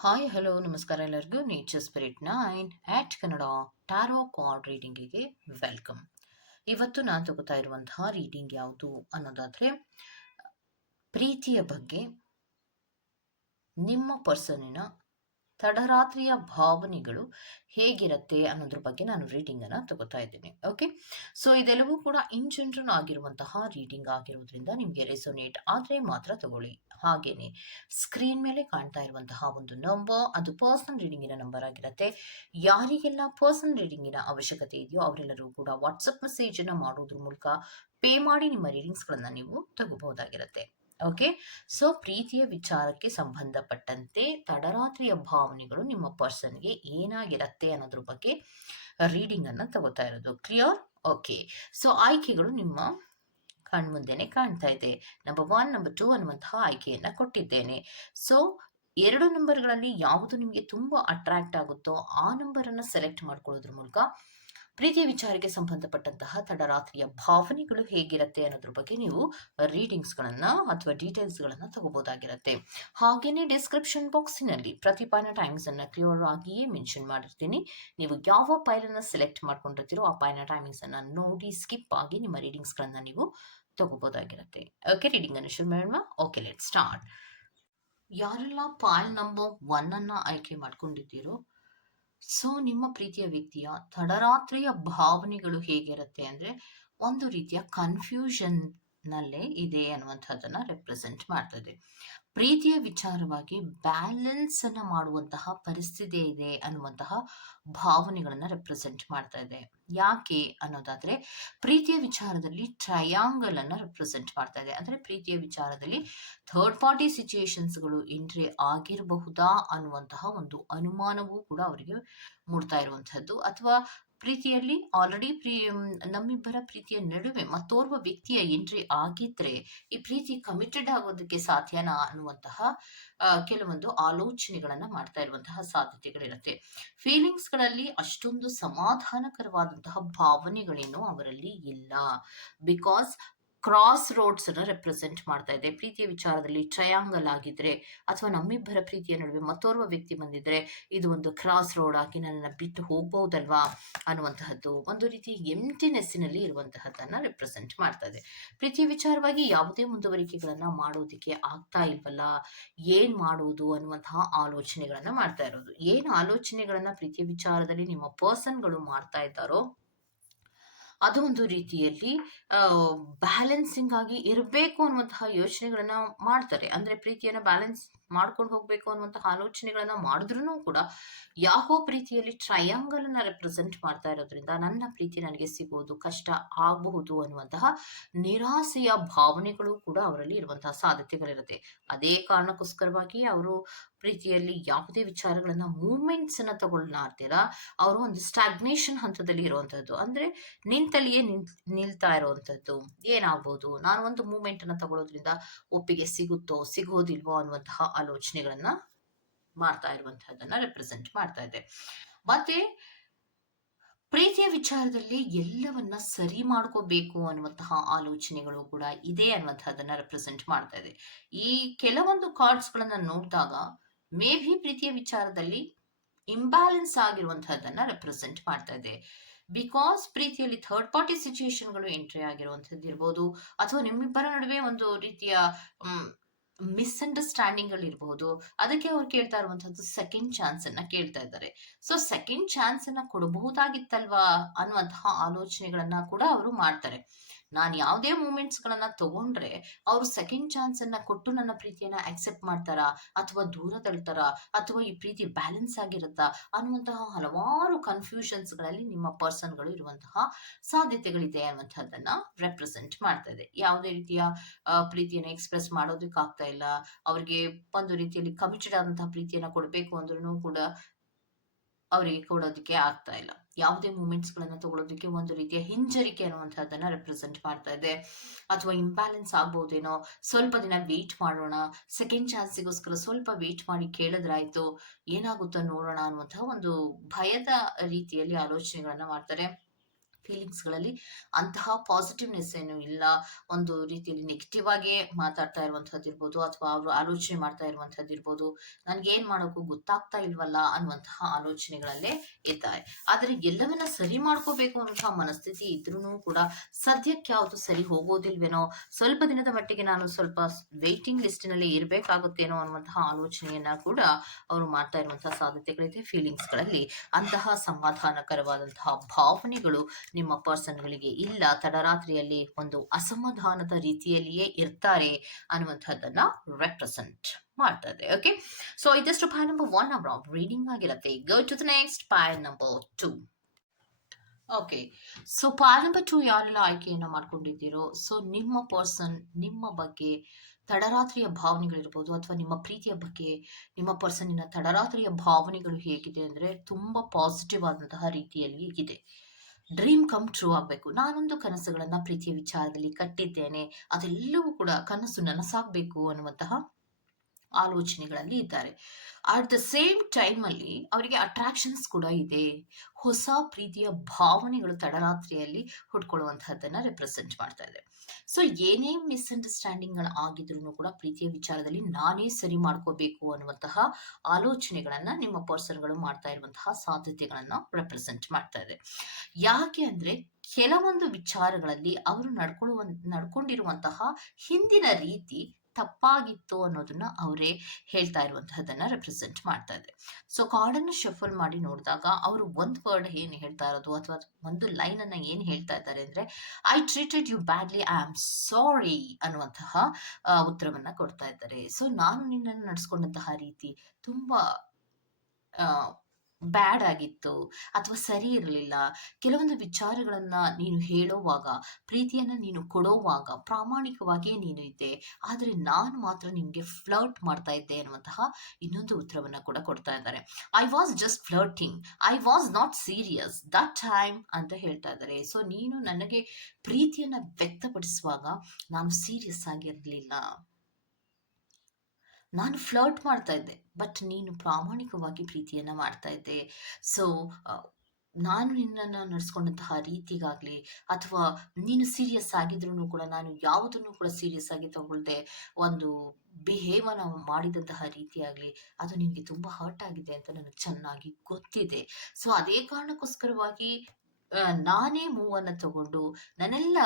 Hi, hello, ನಮಸ್ಕಾರ ಎಲ್ಲರಿಗೂ. Nature spirit nine at Kannada tarot card ರೀಡಿಂಗಿಗೆ welcome ಇವತ್ತು ನಾನು ತಗೋತಾ ಇರುವಂತಹ ರೀಡಿಂಗ್ ಯಾವುದು ಅನ್ನೋದಾದ್ರೆ, ಪ್ರೀತಿಯ ಬಗ್ಗೆ ನಿಮ್ಮ ಪರ್ಸನಿನ ತಡರಾತ್ರಿಯ ಭಾವನೆಗಳು ಹೇಗಿರುತ್ತೆ ಅನ್ನೋದ್ರ ಬಗ್ಗೆ ನಾನು ರೀಡಿಂಗ್ ಅನ್ನ ತಗೋತಾ ಇದ್ದೀನಿ ಓಕೆ ಸೊ ಇದೆಲ್ಲವೂ ಕೂಡ ಇನ್ ಜನರಲ್ ಆಗಿರುವಂತಹ ರೀಡಿಂಗ್ ಆಗಿರೋದ್ರಿಂದ ನಿಮಗೆ ರೆಸೊನೇಟ್ ಆದರೆ ಮಾತ್ರ ತಗೊಳ್ಳಿ. ಹಾಗೇನೆ ಸ್ಕ್ರೀನ್ ಮೇಲೆ ಕಾಣ್ತಾ ಇರುವಂತಹ ಒಂದು ನಂಬರ್ ಅದು ಪರ್ಸನಲ್ ರೀಡಿಂಗಿನ ನಂಬರ್ ಆಗಿರುತ್ತೆ. ಯಾರಿಗೆಲ್ಲ ಪರ್ಸನಲ್ ರೀಡಿಂಗಿನ ಅವಶ್ಯಕತೆ ಇದೆಯೋ ಅವರೆಲ್ಲರೂ ಕೂಡ ವಾಟ್ಸಪ್ ಮೆಸೇಜ್ ಅನ್ನ ಮಾಡೋದ್ರ ಮೂಲಕ ಪೇ ಮಾಡಿ ನಿಮ್ಮ ರೀಡಿಂಗ್ಸ್ಗಳನ್ನ ನೀವು ತಗೋಬಹುದಾಗಿರುತ್ತೆ. ಓಕೆ ಸೊ ಪ್ರೀತಿಯ ವಿಚಾರಕ್ಕೆ ಸಂಬಂಧಪಟ್ಟಂತೆ ತಡರಾತ್ರಿಯ ಭಾವನೆಗಳು ನಿಮ್ಮ ಪರ್ಸನ್ಗೆ ಏನಾಗಿರತ್ತೆ ಅನ್ನೋದ್ರ ಬಗ್ಗೆ ರೀಡಿಂಗ್ ಅನ್ನ ತಗೋತಾ ಇರೋದು. ಕ್ಲಿಯರ್ ಓಕೆ ಸೊ ಆಯ್ಕೆಗಳು ನಿಮ್ಮ ಕಣ್ಮುಂದೆನೆ ಕಾಣ್ತಾ ಇದೆ. ನಂಬರ್ ಒನ್ ನಂಬರ್ ಟೂ ಅನ್ನುವಂತಹ ಆಯ್ಕೆಯನ್ನ ಕೊಟ್ಟಿದ್ದೇನೆ. ಸೊ ಎರಡು ನಂಬರ್ಗಳಲ್ಲಿ ಯಾವುದು ನಿಮಗೆ ತುಂಬಾ ಅಟ್ರಾಕ್ಟ್ ಆಗುತ್ತೋ ಆ ನಂಬರ್ ಅನ್ನ ಸೆಲೆಕ್ಟ್ ಮಾಡ್ಕೊಳ್ಳೋದ್ರ ಮೂಲಕ ಪ್ರೀತಿಯ ವಿಚಾರಕ್ಕೆ ಸಂಬಂಧಪಟ್ಟಂತಹ ತಡರಾತ್ರಿಯ ಭಾವನೆಗಳು ಹೇಗಿರುತ್ತೆ ಅನ್ನೋದ್ರ ಬಗ್ಗೆ ನೀವು ರೀಡಿಂಗ್ಸ್ ಗಳನ್ನ ಅಥವಾ ಡೀಟೇಲ್ಸ್ ಗಳನ್ನ ತಗೋಬಹುದಾಗಿರುತ್ತೆ ಹಾಗೇನೆ ಡಿಸ್ಕ್ರಿಪ್ಷನ್ ಬಾಕ್ಸಿನಲ್ಲಿ ಪ್ರತಿ ಪಾಯಿನ ಟೈಮ್ಸ್ ಅನ್ನ ಕ್ಲಿಯರ್ ಆಗಿಯೇ ಮೆನ್ಷನ್ ಮಾಡಿರ್ತೀನಿ. ನೀವು ಯಾವ ಫೈಲ್ ಅನ್ನ ಸೆಲೆಕ್ಟ್ ಮಾಡ್ಕೊಂಡಿರ್ತೀರೋ ಆ ಪಾಯಿನ ಟೈಮಿಂಗ್ಸ್ ಅನ್ನ ನೋಡಿ ಸ್ಕಿಪ್ ಆಗಿ ನಿಮ್ಮ ರೀಡಿಂಗ್ಸ್ ಗಳನ್ನ ನೀವು ತಗೋಬಹುದಾಗಿರುತ್ತೆ ಓಕೆ ರೀಡಿಂಗ್ ಅನ್ನು ಶುರು ಮಾಡೋಣ ಓಕೆ ಲೆಟ್ ಸ್ಟಾರ್ಟ್ ಯಾರೆಲ್ಲ ಪಾಯಲ್ ನಂಬರ್ ಒನ್ ಅನ್ನ ಆಯ್ಕೆ ಮಾಡ್ಕೊಂಡಿದ್ದೀರೋ ಸೊ ನಿಮ್ಮ ಪ್ರೀತಿಯ ವ್ಯಕ್ತಿಯ ತಡರಾತ್ರಿಯ ಭಾವನೆಗಳು ಹೇಗಿರುತ್ತೆ ಅಂದ್ರೆ ಒಂದು ರೀತಿಯ ಕನ್ಫ್ಯೂಷನ್ ನಲ್ಲೇ ಇದೆ ಅನ್ನುವಂಥದ್ದನ್ನ ರೆಪ್ರೆಸೆಂಟ್ ಮಾಡ್ತದೆ. ಪ್ರೀತಿಯ ವಿಚಾರವಾಗಿ ಬ್ಯಾಲೆನ್ಸ್ ಅನ್ನ ಮಾಡುವಂತಹ ಪರಿಸ್ಥಿತಿ ಇದೆ ಅನ್ನುವಂತಹ ಭಾವನೆಗಳನ್ನ ರೆಪ್ರೆಸೆಂಟ್ ಮಾಡ್ತಾ ಇದೆ. ಯಾಕೆ ಅನ್ನೋದಾದ್ರೆ ಪ್ರೀತಿಯ ವಿಚಾರದಲ್ಲಿ ಟ್ರಯಾಂಗಲ್ ಅನ್ನ ರೆಪ್ರೆಸೆಂಟ್ ಮಾಡ್ತಾ ಇದೆ. ಅಂದ್ರೆ ಪ್ರೀತಿಯ ವಿಚಾರದಲ್ಲಿ ಥರ್ಡ್ ಪಾರ್ಟಿ ಸಿಚುಯೇಷನ್ಸ್ಗಳು ಎಂಟ್ರಿ ಆಗಿರಬಹುದಾ ಅನ್ನುವಂತಹ ಒಂದು ಅನುಮಾನವೂ ಕೂಡ ಅವರಿಗೆ ಮೂಡ್ತಾ ಇರುವಂತಹದ್ದು ಅಥವಾ ಪ್ರೀತಿಯಲ್ಲಿ ಆಲ್ರೆಡಿ ಪ್ರೀ ನಮ್ಮಿಬ್ಬರ ಪ್ರೀತಿಯ ನಡುವೆ ಮತ್ತೋರ್ವ ವ್ಯಕ್ತಿಯ ಎಂಟ್ರಿ ಆಗಿದ್ರೆ ಈ ಪ್ರೀತಿ ಕಮಿಟೆಡ್ ಆಗೋದಕ್ಕೆ ಸಾಧ್ಯನಾ ಅನ್ನುವಂತಹ ಕೆಲವೊಂದು ಆಲೋಚನೆಗಳನ್ನ ಮಾಡ್ತಾ ಇರುವಂತಹ ಸಾಧ್ಯತೆಗಳಿರುತ್ತೆ. ಫೀಲಿಂಗ್ಸ್ಗಳಲ್ಲಿ ಅಷ್ಟೊಂದು ಸಮಾಧಾನಕರವಾದಂತಹ ಭಾವನೆಗಳೇನು ಅವರಲ್ಲಿ ಇಲ್ಲ. ಬಿಕಾಸ್ ಕ್ರಾಸ್ ರೋಡ್ಸ್ ಅನ್ನು ರೆಪ್ರೆಸೆಂಟ್ ಮಾಡ್ತಾ ಇದೆ. ಪ್ರೀತಿಯ ವಿಚಾರದಲ್ಲಿ ಟ್ರಯಾಂಗಲ್ ಆಗಿದ್ರೆ ಅಥವಾ ನಮ್ಮಿಬ್ಬರ ಪ್ರೀತಿಯ ನಡುವೆ ಮತ್ತೋರ್ವ ವ್ಯಕ್ತಿ ಬಂದಿದ್ರೆ ಇದು ಒಂದು ಕ್ರಾಸ್ ರೋಡ್ ಆಗಿ ನನ್ನನ್ನು ಬಿಟ್ಟು ಹೋಗ್ಬಹುದಲ್ವಾ ಅನ್ನುವಂತಹದ್ದು ಒಂದು ರೀತಿ ಎಂಟಿನೆಸ್ಸಿನಲ್ಲಿ ಇರುವಂತಹದ್ದನ್ನ ರೆಪ್ರೆಸೆಂಟ್ ಮಾಡ್ತಾ ಇದೆ. ಪ್ರೀತಿಯ ವಿಚಾರವಾಗಿ ಯಾವುದೇ ಮುಂದುವರಿಕೆಗಳನ್ನ ಮಾಡೋದಿಕ್ಕೆ ಆಗ್ತಾ ಇಲ್ವಲ್ಲ? ಏನ್ ಮಾಡುವುದು ಅನ್ನುವಂತಹ ಆಲೋಚನೆಗಳನ್ನ ಮಾಡ್ತಾ ಇರೋದು. ಏನು ಆಲೋಚನೆಗಳನ್ನ ಪ್ರೀತಿಯ ವಿಚಾರದಲ್ಲಿ ನಿಮ್ಮ ಪರ್ಸನ್ಗಳು ಮಾಡ್ತಾ ಇದ್ದಾರೋ ಅದು ಒಂದು ರೀತಿಯಲ್ಲಿ ಬ್ಯಾಲೆನ್ಸಿಂಗ್ ಆಗಿ ಇರಬೇಕು ಅನ್ನುವಂತಹ ಯೋಚನೆಗಳನ್ನ ಮಾಡ್ತಾರೆ. ಅಂದ್ರೆ ಪ್ರೀತಿಯನ್ನ ಬ್ಯಾಲೆನ್ಸ್ ಮಾಡ್ಕೊಂಡು ಹೋಗ್ಬೇಕು ಅನ್ನುವಂತಹ ಆಲೋಚನೆಗಳನ್ನ ಮಾಡಿದ್ರು ಕೂಡ ಯಾವೋ ಪ್ರೀತಿಯಲ್ಲಿ ಟ್ರಯಾಂಗಲ್ ಅನ್ನ ರೆಪ್ರೆಸೆಂಟ್ ಮಾಡ್ತಾ ಇರೋದ್ರಿಂದ ನನ್ನ ಪ್ರೀತಿ ನನಗೆ ಸಿಗೋದು, ಕಷ್ಟ ಆಗಬಹುದು ಅನ್ನುವಂತಹ ನಿರಾಸೆಯ ಭಾವನೆಗಳು ಕೂಡ ಅವರಲ್ಲಿ ಇರುವಂತಹ ಸಾಧ್ಯತೆಗಳಿರುತ್ತೆ. ಅದೇ ಕಾರಣಕ್ಕೋಸ್ಕರವಾಗಿ ಅವರು ಪ್ರೀತಿಯಲ್ಲಿ ಯಾವುದೇ ವಿಚಾರಗಳನ್ನ ಮೂವ್ಮೆಂಟ್ಸ್ ಅನ್ನ ತಗೊಳ್ಳಾರ್ತೀರ ಅವರು ಒಂದು ಸ್ಟಾಗ್ನೇಷನ್ ಹಂತದಲ್ಲಿ ಇರುವಂತದ್ದು ಅಂದ್ರೆ ನಿಂತಲ್ಲಿಯೇ ನಿಂತ್, ನಿಲ್ತಾ ಇರುವಂತದ್ದು ಏನಾಗ್ಬೋದು? ನಾನು ಒಂದು ಮೂವ್ಮೆಂಟ್ ಅನ್ನ ತಗೊಳ್ಳೋದ್ರಿಂದ ಒಪ್ಪಿಗೆ ಸಿಗುತ್ತೋ, ಸಿಗೋದಿಲ್ವೋ ಅನ್ನುವಂತಹ ಆಲೋಚನೆಗಳನ್ನ ಮಾಡ್ತಾ ಇರುವಂತಹದನ್ನ ರೆಪ್ರೆಸೆಂಟ್ ಮಾಡ್ತಾ ಇದೆ. ಮತ್ತೆ ಪ್ರೀತಿಯ ವಿಚಾರದಲ್ಲಿ ಎಲ್ಲವನ್ನ ಸರಿ ಮಾಡ್ಕೋಬೇಕು ಅನ್ನುವಂತಹ ಆಲೋಚನೆಗಳು ಕೂಡ ಇದೆ ಅನ್ನುವಂತಹದನ್ನ ರೆಪ್ರೆಸೆಂಟ್ ಮಾಡ್ತಾ ಇದೆ. ಈ ಕೆಲವೊಂದು ಕಾರ್ಡ್ಸ್ ಗಳನ್ನ ನೋಡಿದಾಗ ಮೇ ಬಿ ಪ್ರೀತಿಯ ವಿಚಾರದಲ್ಲಿ ಇಂಬ್ಯಾಲೆನ್ಸ್ ಆಗಿರುವಂತಹದನ್ನ ರೆಪ್ರೆಸೆಂಟ್ ಮಾಡ್ತಾ ಇದೆ. ಬಿಕಾಸ್ ಪ್ರೀತಿಯಲ್ಲಿ ಥರ್ಡ್ ಪಾರ್ಟಿ ಸಿಚುಯೇಷನ್ಗಳು ಎಂಟ್ರಿ ಆಗಿರುವಂತದ್ದು ಇರ್ಬೋದು ಅಥವಾ ನಿಮ್ಮಿಬ್ಬರ ನಡುವೆ ಒಂದು ರೀತಿಯ ಮಿಸ್ಅಂಡರ್ಸ್ಟ್ಯಾಂಡಿಂಗ್ ಇರಬಹುದು ಅದಕ್ಕೆ ಅವ್ರು ಕೇಳ್ತಾ ಇರುವಂತದ್ದು ಸೆಕೆಂಡ್ ಚಾನ್ಸ್ ಅನ್ನ ಕೇಳ್ತಾ ಇದ್ದಾರೆ. ಸೊ ಸೆಕೆಂಡ್ ಚಾನ್ಸ್ ಅನ್ನ ಕೊಡಬಹುದಾಗಿತ್ತಲ್ವಾ ಅನ್ನುವಂತಹ ಆಲೋಚನೆಗಳನ್ನ ಕೂಡ ಅವರು ಮಾಡ್ತಾರೆ. ನಾನು ಯಾವುದೇ ಮೂಮೆಂಟ್ಸ್ ಗಳನ್ನ ತಗೊಂಡ್ರೆ ಅವರು ಸೆಕೆಂಡ್ ಚಾನ್ಸ್ ಅನ್ನ ಕೊಟ್ಟು ನನ್ನ ಪ್ರೀತಿಯನ್ನ ಅಕ್ಸೆಪ್ಟ್ ಮಾಡ್ತಾರಾ? ಅಥವಾ ದೂರ ತಳ್ತಾರಾ? ಅಥವಾ ಈ ಪ್ರೀತಿ ಬ್ಯಾಲೆನ್ಸ್ ಆಗಿರುತ್ತಾ? ಅನ್ನುವಂತಹ ಹಲವಾರು ಕನ್ಫ್ಯೂಷನ್ಸ್ಗಳಲ್ಲಿ ನಿಮ್ಮ ಪರ್ಸನ್ಗಳು ಇರುವಂತಹ ಸಾಧ್ಯತೆಗಳಿದೆ ಅನ್ನುವಂಥದ್ದನ್ನು ರೆಪ್ರೆಸೆಂಟ್ ಮಾಡ್ತಾ ಇದೆ. ಯಾವುದೇ ರೀತಿಯ ಪ್ರೀತಿಯನ್ನ ಎಕ್ಸ್ಪ್ರೆಸ್ ಮಾಡೋದಕ್ಕಾಗ್ತಾ ಇಲ್ಲ. ಅವ್ರಿಗೆ ಒಂದು ರೀತಿಯಲ್ಲಿ ಕಮಿಟೆಡ್ ಆದಂತಹ ಪ್ರೀತಿಯನ್ನ ಕೊಡಬೇಕು ಅಂದ್ರೂ ಕೂಡ ಅವರಿಗೆ ಕೊಡೋದಕ್ಕೆ ಆಗ್ತಾ ಇಲ್ಲ. ಯಾವುದೇ ಮೂಮೆಂಟ್ಸ್ ಗಳನ್ನ ತಗೊಳ್ಳೋದಕ್ಕೆ ಒಂದು ರೀತಿಯ ಹಿಂಜರಿಕೆ ಅನ್ನುವಂಥದ್ದನ್ನ ರೆಪ್ರೆಸೆಂಟ್ ಮಾಡ್ತಾ ಇದೆ. ಅಥವಾ ಇಂಬ್ಯಾಲೆನ್ಸ್ ಆಗ್ಬೋದೇನೋ, ಸ್ವಲ್ಪ ದಿನ ವೇಟ್ ಮಾಡೋಣ ಸೆಕೆಂಡ್ ಚಾನ್ಸಿಗೋಸ್ಕರ ಸ್ವಲ್ಪ ವೇಟ್ ಮಾಡಿ ಕೇಳಿದ್ರಾಯ್ತು, ಏನಾಗುತ್ತೋ ನೋಡೋಣ ಅನ್ನುವಂತಹ ಒಂದು ಭಯದ ರೀತಿಯಲ್ಲಿ ಆಲೋಚನೆಗಳನ್ನ ಮಾಡ್ತಾರೆ. ಫೀಲಿಂಗ್ಸ್ಗಳಲ್ಲಿ ಅಂತಹ ಪಾಸಿಟಿವ್ನೆಸ್ ಏನು ಇಲ್ಲ. ಒಂದು ರೀತಿಯಲ್ಲಿ ನೆಗೆಟಿವ್ ಆಗೇ ಮಾತಾಡ್ತಾ ಇರುವಂಥದ್ದು ಇರ್ಬೋದು, ಅಥವಾ ಅವರು ಆಲೋಚನೆ ಮಾಡ್ತಾ ಇರುವಂಥದ್ದು ಇರ್ಬೋದು. ನನ್ಗೇನ್ ಮಾಡೋಕ್ಕೂ ಗೊತ್ತಾಗ್ತಾ ಇಲ್ವಲ್ಲ ಅನ್ನುವಂತಹ ಆಲೋಚನೆಗಳಲ್ಲೇ ಇದ್ದಾರೆ ಆದರೆ ಎಲ್ಲವನ್ನ ಸರಿ ಮಾಡ್ಕೋಬೇಕು ಅನ್ನುವಂತಹ ಮನಸ್ಥಿತಿ ಇದ್ರೂ ಕೂಡ ಸದ್ಯಕ್ಕೆ ಯಾವುದು ಸರಿ ಹೋಗೋದಿಲ್ವೇನೋ, ಸ್ವಲ್ಪ ದಿನದ ಮಟ್ಟಿಗೆ ನಾನು ಸ್ವಲ್ಪ ವೇಟಿಂಗ್ ಲಿಸ್ಟಿನಲ್ಲಿ ಇರಬೇಕಾಗುತ್ತೇನೋ ಅನ್ನುವಂತಹ ಆಲೋಚನೆಯನ್ನ ಕೂಡ ಅವರು ಮಾಡ್ತಾ ಇರುವಂತಹ ಸಾಧ್ಯತೆಗಳಿದೆ ಫೀಲಿಂಗ್ಸ್ಗಳಲ್ಲಿ ಅಂತಹ ಸಮಾಧಾನಕರವಾದಂತಹ ಭಾವನೆಗಳು ನಿಮ್ಮ ಪರ್ಸನ್ಗಳಿಗೆ ಇಲ್ಲ, ತಡರಾತ್ರಿಯಲ್ಲಿ ಒಂದು ಅಸಮಾಧಾನದ ರೀತಿಯಲ್ಲಿಯೇ ಇರ್ತಾರೆ ಅನ್ನುವಂಥದ್ದನ್ನ ರೆಪ್ರೆಸೆಂಟ್ ಮಾಡ್ತದೆ ಓಕೆ ಸೊ ಇದಷ್ಟು ಪಾಯ್ ನಂಬರ್ ಒನ್ ಅವರ ರೀಡಿಂಗ್ ಆಗಿರುತ್ತೆ. Go to the next pile number two okay so pile number two ಯಾರೆಲ್ಲ ಆಯ್ಕೆಯನ್ನ ಮಾಡ್ಕೊಂಡಿದ್ದೀರೋ ಸೊ ನಿಮ್ಮ ಪರ್ಸನ್ ನಿಮ್ಮ ಬಗ್ಗೆ ತಡರಾತ್ರಿಯ ಭಾವನೆಗಳಿರ್ಬೋದು ಅಥವಾ ನಿಮ್ಮ ಪ್ರೀತಿಯ ಬಗ್ಗೆ ನಿಮ್ಮ ಪರ್ಸನ್ನಿನ ತಡರಾತ್ರಿಯ ಭಾವನೆಗಳು ಹೇಗಿದೆ ಅಂದ್ರೆ ತುಂಬಾ ಪಾಸಿಟಿವ್ ಆದಂತಹ ರೀತಿಯಲ್ಲಿ ಇದೆ. ಡ್ರೀಮ್ ಕಮ್ ಟ್ರೂ ಆಗಬೇಕು. ನಾನೊಂದು ಕನಸುಗಳನ್ನು ಪ್ರೀತಿಯ ವಿಚಾರದಲ್ಲಿ ಕಟ್ಟಿದ್ದೇನೆ. ಅದೆಲ್ಲವೂ ಕೂಡ ಕನಸು ನನಸಾಗಬೇಕು ಅನ್ನುವಂತಹ ಆಲೋಚನೆಗಳಲ್ಲಿ ಇದ್ದಾರೆ. ಅಟ್ ದ ಸೇಮ್ ಟೈಮಲ್ಲಿ ಅವರಿಗೆ ಅಟ್ರಾಕ್ಷನ್ಸ್ ಕೂಡ ಇದೆ. ಹೊಸ ಪ್ರೀತಿಯ ಭಾವನೆಗಳು ತಡರಾತ್ರಿಯಲ್ಲಿ ಹುಟ್ಕೊಳ್ಳುವಂತಹದ್ದನ್ನು ರೆಪ್ರೆಸೆಂಟ್ ಮಾಡ್ತಾ ಇದೆ. ಸೊ ಏನೇ ಮಿಸ್ಅಂಡರ್ಸ್ಟ್ಯಾಂಡಿಂಗ್ಗಳು ಆಗಿದ್ರು ಕೂಡ ಪ್ರೀತಿಯ ವಿಚಾರದಲ್ಲಿ ನಾನೇ ಸರಿ ಮಾಡ್ಕೋಬೇಕು ಅನ್ನುವಂತಹ ಆಲೋಚನೆಗಳನ್ನ ನಿಮ್ಮ ಪರ್ಸನ್ಗಳು ಮಾಡ್ತಾ ಇರುವಂತಹ ಸಾಧ್ಯತೆಗಳನ್ನು ರೆಪ್ರೆಸೆಂಟ್ ಮಾಡ್ತಾ ಇದೆ. ಯಾಕೆ ಅಂದರೆ ಕೆಲವೊಂದು ವಿಚಾರಗಳಲ್ಲಿ ಅವರು ನಡ್ಕೊಳ್ಳುವ, ನಡ್ಕೊಂಡಿರುವಂತಹ ಹಿಂದಿನ ರೀತಿ ತಪ್ಪಾಗಿತ್ತು ಅನ್ನೋದನ್ನ ಅವರೇ ಹೇಳ್ತಾ ಇರುವಂತಹದನ್ನ ರೆಪ್ರೆಸೆಂಟ್ ಮಾಡ್ತಾ ಇದೆ ಸೊ ಕಾರ್ಡನ್ನು ಶಫಲ್ ಮಾಡಿ ನೋಡಿದಾಗ ಅವರು ಒಂದು ವರ್ಡ್ ಏನ್ ಹೇಳ್ತಾ ಇರೋದು ಅಥವಾ ಒಂದು ಲೈನ್ ಅನ್ನ ಏನ್ ಹೇಳ್ತಾ ಇದ್ದಾರೆ ಅಂದ್ರೆ I treated you badly I am sorry ಅನ್ನುವಂತಹ ಉತ್ತರವನ್ನ ಕೊಡ್ತಾ ಇದ್ದಾರೆ. ಸೊ ನಾನು ನಿನ್ನನ್ನು ನಡೆಸ್ಕೊಂಡಂತಹ ರೀತಿ ತುಂಬಾ ಬ್ಯಾಡ್ ಆಗಿತ್ತು ಅಥವಾ ಸರಿ ಇರಲಿಲ್ಲ, ಕೆಲವೊಂದು ವಿಚಾರಗಳನ್ನ ನೀನು ಹೇಳೋವಾಗ, ಪ್ರೀತಿಯನ್ನ ನೀನು ಕೊಡೋವಾಗ ಪ್ರಾಮಾಣಿಕವಾಗಿಯೇ ನೀನು ಇದ್ದೆ. ಆದರೆ ನಾನು ಮಾತ್ರ ನಿಮಗೆ ಫ್ಲರ್ಟ್ ಮಾಡ್ತಾ ಇದ್ದೆ ಅನ್ನುವಂತಹ ಇನ್ನೊಂದು ಉತ್ತರವನ್ನು ಕೂಡ ಕೊಡ್ತಾ ಇದ್ದಾರೆ. I was just flirting I was not serious that time ಅಂತ ಹೇಳ್ತಾ ಇದ್ದಾರೆ. ಸೊ ನೀನು ನನಗೆ ಪ್ರೀತಿಯನ್ನ ವ್ಯಕ್ತಪಡಿಸುವಾಗ ನಾನು ಸೀರಿಯಸ್ ಆಗಿರಲಿಲ್ಲ. ನಾನು ಫ್ಲರ್ಟ್ ಮಾಡ್ತಾ ಇದ್ದೆ ಬಟ್ ನೀನು ಪ್ರಾಮಾಣಿಕವಾಗಿ ಪ್ರೀತಿಯನ್ನ ಮಾಡ್ತಾ ಇದ್ದೆ. ಸೊ ನಾನು ನಿನ್ನನ್ನು ನಡೆಸ್ಕೊಂಡಂತಹ ರೀತಿಗಾಗಲಿ ಅಥವಾ ನೀನು ಸೀರಿಯಸ್ ಆಗಿದ್ರು ಕೂಡ ನಾನು ಯಾವುದನ್ನು ಕೂಡ ಸೀರಿಯಸ್ ಆಗಿ ತಗೊಳ್ದೆ, ಒಂದು ಬಿಹೇವನ ಮಾಡಿದಂತಹ ರೀತಿಯಾಗ್ಲಿ ಅದು ನಿನಗೆ ತುಂಬಾ ಹರ್ಟ್ ಆಗಿದೆ ಅಂತ ನನಗೆ ಚೆನ್ನಾಗಿ ಗೊತ್ತಿದೆ. ಸೊ ಅದೇ ಕಾರಣಕ್ಕೋಸ್ಕರವಾಗಿ ನಾನೇ ಮೂವನ್ನ ತಗೊಂಡು ನನ್ನೆಲ್ಲ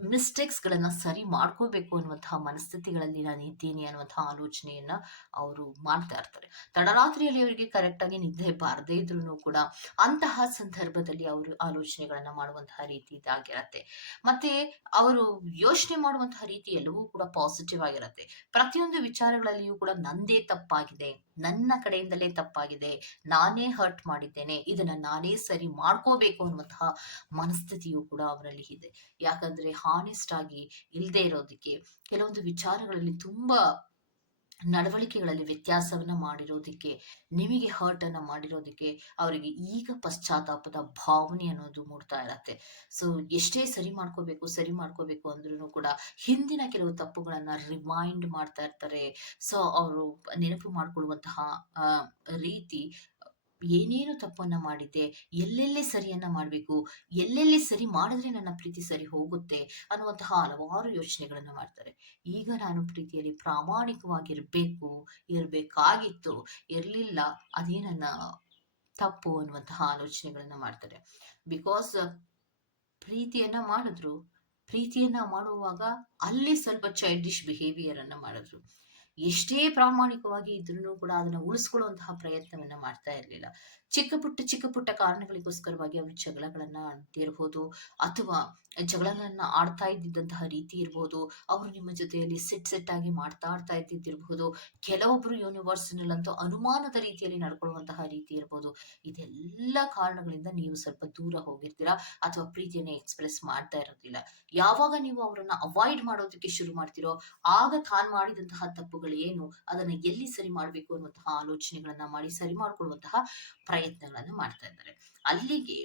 ಮಿಸ್ಟೇಕ್ಸ್ ಗಳನ್ನ ಸರಿ ಮಾಡ್ಕೋಬೇಕು ಅನ್ನುವಂತಹ ಮನಸ್ಥಿತಿಗಳಲ್ಲಿ ನಾನು ಇದ್ದೀನಿ ಅನ್ನುವಂತಹ ಆಲೋಚನೆಯನ್ನ ಅವರು ಮಾಡ್ತಾ ಇರ್ತಾರೆ. ತಡರಾತ್ರಿಯಲ್ಲಿ ಅವರಿಗೆ ಕರೆಕ್ಟಾಗಿ ನಿದ್ದೆ ಬಾರದೇ ಇದ್ರೂ ಕೂಡ ಅಂತಹ ಸಂದರ್ಭದಲ್ಲಿ ಅವರು ಆಲೋಚನೆಗಳನ್ನು ಮಾಡುವಂತಹ ರೀತಿ ಇದಾಗಿರತ್ತೆ. ಮತ್ತೆ ಅವರು ಯೋಚನೆ ಮಾಡುವಂತಹ ರೀತಿ ಎಲ್ಲವೂ ಕೂಡ ಪಾಸಿಟಿವ್ ಆಗಿರತ್ತೆ. ಪ್ರತಿಯೊಂದು ವಿಚಾರಗಳಲ್ಲಿಯೂ ಕೂಡ ನಂದೇ ತಪ್ಪಾಗಿದೆ, ನನ್ನ ಕಡೆಯಿಂದಲೇ ತಪ್ಪಾಗಿದೆ, ನಾನೇ ಹರ್ಟ್ ಮಾಡಿದ್ದೇನೆ, ಇದನ್ನ ನಾನೇ ಸರಿ ಮಾಡ್ಕೋಬೇಕು ಅನ್ನುವಂತಹ ಮನಸ್ಥಿತಿಯು ಕೂಡ ಅವರಲ್ಲಿ ಇದೆ. ಯಾಕಂದ್ರೆ ಹಾನೆಸ್ಟ್ ಆಗಿ ಇಲ್ಲದೆ ಇರೋದಕ್ಕೆ ಕೆಲವೊಂದು ವಿಚಾರಗಳಲ್ಲಿ ತುಂಬಾ ನಡವಳಿಕೆಗಳಲ್ಲಿ ವ್ಯತ್ಯಾಸವನ್ನ ಮಾಡಿರೋದಕ್ಕೆ, ನಿಮಗೆ ಹರ್ಟ್ ಅನ್ನ ಮಾಡಿರೋದಕ್ಕೆ ಅವರಿಗೆ ಈಗ ಪಶ್ಚಾತ್ತಾಪದ ಭಾವನೆ ಅನ್ನೋದು ಮೂಡ್ತಾ ಇರತ್ತೆ. ಸೊ ಎಷ್ಟೇ ಸರಿ ಮಾಡ್ಕೋಬೇಕು ಸರಿ ಮಾಡ್ಕೋಬೇಕು ಅಂದ್ರೂ ಕೂಡ ಹಿಂದಿನ ಕೆಲವು ತಪ್ಪುಗಳನ್ನ ರಿಮೈಂಡ್ ಮಾಡ್ತಾ ಇರ್ತಾರೆ. ಸೊ ಅವರು ನೆನಪು ಮಾಡ್ಕೊಳ್ಳುವಂತಹ ರೀತಿ ಏನೇನು ತಪ್ಪನ್ನ ಮಾಡಿದ್ದೆ, ಎಲ್ಲೆಲ್ಲಿ ಸರಿಯನ್ನ ಮಾಡಬೇಕು, ಎಲ್ಲೆಲ್ಲಿ ಸರಿ ಮಾಡಿದ್ರೆ ನನ್ನ ಪ್ರೀತಿ ಸರಿ ಹೋಗುತ್ತೆ ಅನ್ನುವಂತಹ ಹಲವಾರು ಯೋಚನೆಗಳನ್ನ ಮಾಡ್ತಾರೆ. ಈಗ ನಾನು ಪ್ರೀತಿಯಲ್ಲಿ ಪ್ರಾಮಾಣಿಕವಾಗಿರ್ಬೇಕು, ಇರ್ಬೇಕಾಗಿತ್ತು, ಇರ್ಲಿಲ್ಲ, ಅದೇ ನನ್ನ ತಪ್ಪು ಅನ್ನುವಂತಹ ಆಲೋಚನೆಗಳನ್ನ ಮಾಡ್ತಾರೆ. ಬಿಕಾಸ್ ಪ್ರೀತಿಯನ್ನ ಮಾಡಿದ್ರು, ಪ್ರೀತಿಯನ್ನ ಮಾಡುವಾಗ ಅಲ್ಲಿ ಸ್ವಲ್ಪ ಚೈಲ್ಡಿಶ್ ಬಿಹೇವಿಯರ್ ಅನ್ನ ಮಾಡಿದ್ರು. ಎಷ್ಟೇ ಪ್ರಾಮಾಣಿಕವಾಗಿ ಇದ್ರೂ ಕೂಡ ಅದನ್ನ ಉಳಿಸ್ಕೊಳ್ಳುವಂತಹ ಪ್ರಯತ್ನವನ್ನ ಮಾಡ್ತಾ ಇರ್ಲಿಲ್ಲ. ಚಿಕ್ಕ ಪುಟ್ಟ ಚಿಕ್ಕ ಪುಟ್ಟ ಕಾರಣಗಳಿಗೋಸ್ಕರವಾಗಿ ಅವರು ಜಗಳಗಳನ್ನ ಆಡ್ತಿರ್ಬೋದು ಅಥವಾ ಜಗಳಗಳನ್ನ ಆಡ್ತಾ ಇದ್ದಿದ್ದಂತಹ ರೀತಿ ಇರ್ಬೋದು. ಅವರು ನಿಮ್ಮ ಜೊತೆಯಲ್ಲಿ ಸಿಟ್ ಸೆಟ್ ಆಗಿ ಮಾತಾಡ್ತಾ ಕೆಲವೊಬ್ರು ಯೂನಿವರ್ಸ್ ನಲ್ಲಂತೂ ಅನುಮಾನದ ರೀತಿಯಲ್ಲಿ ನಡ್ಕೊಳ್ಳುವಂತಹ ರೀತಿ ಇರ್ಬೋದು. ಇದೆಲ್ಲ ಕಾರಣಗಳಿಂದ ನೀವು ಸ್ವಲ್ಪ ದೂರ ಹೋಗಿರ್ತೀರಾ ಅಥವಾ ಪ್ರೀತಿಯನ್ನ ಎಕ್ಸ್ಪ್ರೆಸ್ ಮಾಡ್ತಾ ಇರೋದಿಲ್ಲ. ಯಾವಾಗ ನೀವು ಅವರನ್ನ ಅವಾಯ್ಡ್ ಮಾಡೋದಕ್ಕೆ ಶುರು ಮಾಡ್ತೀರೋ ಆಗ ತಾನು ಮಾಡಿದಂತಹ ತಪ್ಪುಗಳು ಏನು ಅದನ್ನ ಎಲ್ಲಿ ಸರಿ ಮಾಡಬೇಕು ಅನ್ನುವಂತಹ ಆಲೋಚನೆಗಳನ್ನ ಮಾಡಿ ಸರಿ ಮಾಡ್ಕೊಳ್ಳುವಂತಹ ಪ್ರಯತ್ನಗಳನ್ನ ಮಾಡ್ತಾ ಇದ್ದಾರೆ. ಅಲ್ಲಿಗೆ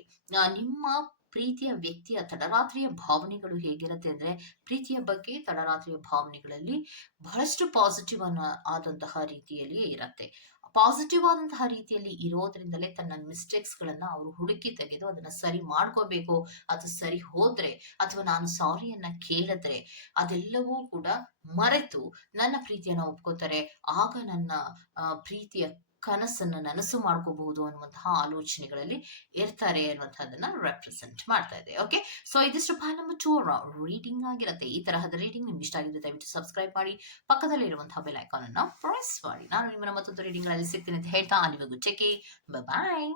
ನಿಮ್ಮ ಪ್ರೀತಿಯ ವ್ಯಕ್ತಿಯ ತಡರಾತ್ರಿಯ ಭಾವನೆಗಳು ಹೇಗಿರುತ್ತೆ ಅಂದ್ರೆ, ಪ್ರೀತಿಯ ಬಗ್ಗೆ ತಡರಾತ್ರಿಯ ಭಾವನೆಗಳಲ್ಲಿ ಬಹಳಷ್ಟು ಪಾಸಿಟಿವ್ ಅನ್ನ ಆದಂತಹ ರೀತಿಯಲ್ಲಿ ಇರತ್ತೆ. ಪಾಸಿಟಿವ್ ಆದಂತಹ ರೀತಿಯಲ್ಲಿ ಇರೋದ್ರಿಂದಲೇ ತನ್ನ ಮಿಸ್ಟೇಕ್ಸ್ ಗಳನ್ನ ಅವರು ಹುಡುಕಿ ತೆಗೆದು ಅದನ್ನ ಸರಿ ಮಾಡ್ಕೋಬೇಕು. ಅದು ಸರಿ ಹೋದ್ರೆ ಅಥವಾ ನಾನು ಸಾರಿಯನ್ನ ಕೇಳಿದ್ರೆ ಅದೆಲ್ಲವೂ ಕೂಡ ಮರೆತು ನನ್ನ ಪ್ರೀತಿಯನ್ನ ಒಪ್ಕೋತಾರೆ. ಆಗ ನನ್ನ ಪ್ರೀತಿಯ ಕನಸನ್ನ ನನಸು ಮಾಡ್ಕೋಬಹುದು ಅನ್ನುವಂತಹ ಆಲೋಚನೆಗಳಲ್ಲಿ ಇರ್ತಾರೆ ಅನ್ನುವಂಥದ್ದನ್ನ ರೆಪ್ರೆಸೆಂಟ್ ಮಾಡ್ತಾ ಇದೆ ಓಕೆ ಸೊ ಇದಿಷ್ಟು ಪಾಲ್ ನಂಬರ್ ಟೂ ರೀಡಿಂಗ್ ಆಗಿರುತ್ತೆ. ಈ ತರಹದ ರೀಡಿಂಗ್ ನಿಮ್ಗೆ ಇಷ್ಟ ಆಗಿದ್ರೆ ದಯವಿಟ್ಟು ಸಬ್ಸ್ಕ್ರೈಬ್ ಮಾಡಿ. ಪಕ್ಕದಲ್ಲಿ ಇರುವಂತಹ ಬೆಲ್ ಐಕಾನ್ ಅನ್ನು ಪ್ರೆಸ್ ಮಾಡಿ. ನಾನು ನಿಮ್ಮನ್ನ ಮತ್ತೊಂದು ರೀಡಿಂಗ್ಗಳಲ್ಲಿ ಸಿಗ್ತೀನಿ ಅಂತ ಹೇಳ್ತಾ ಅಲ್ಲಿವರೆಗೂ ಚೆಕಿ ಬಾಯ್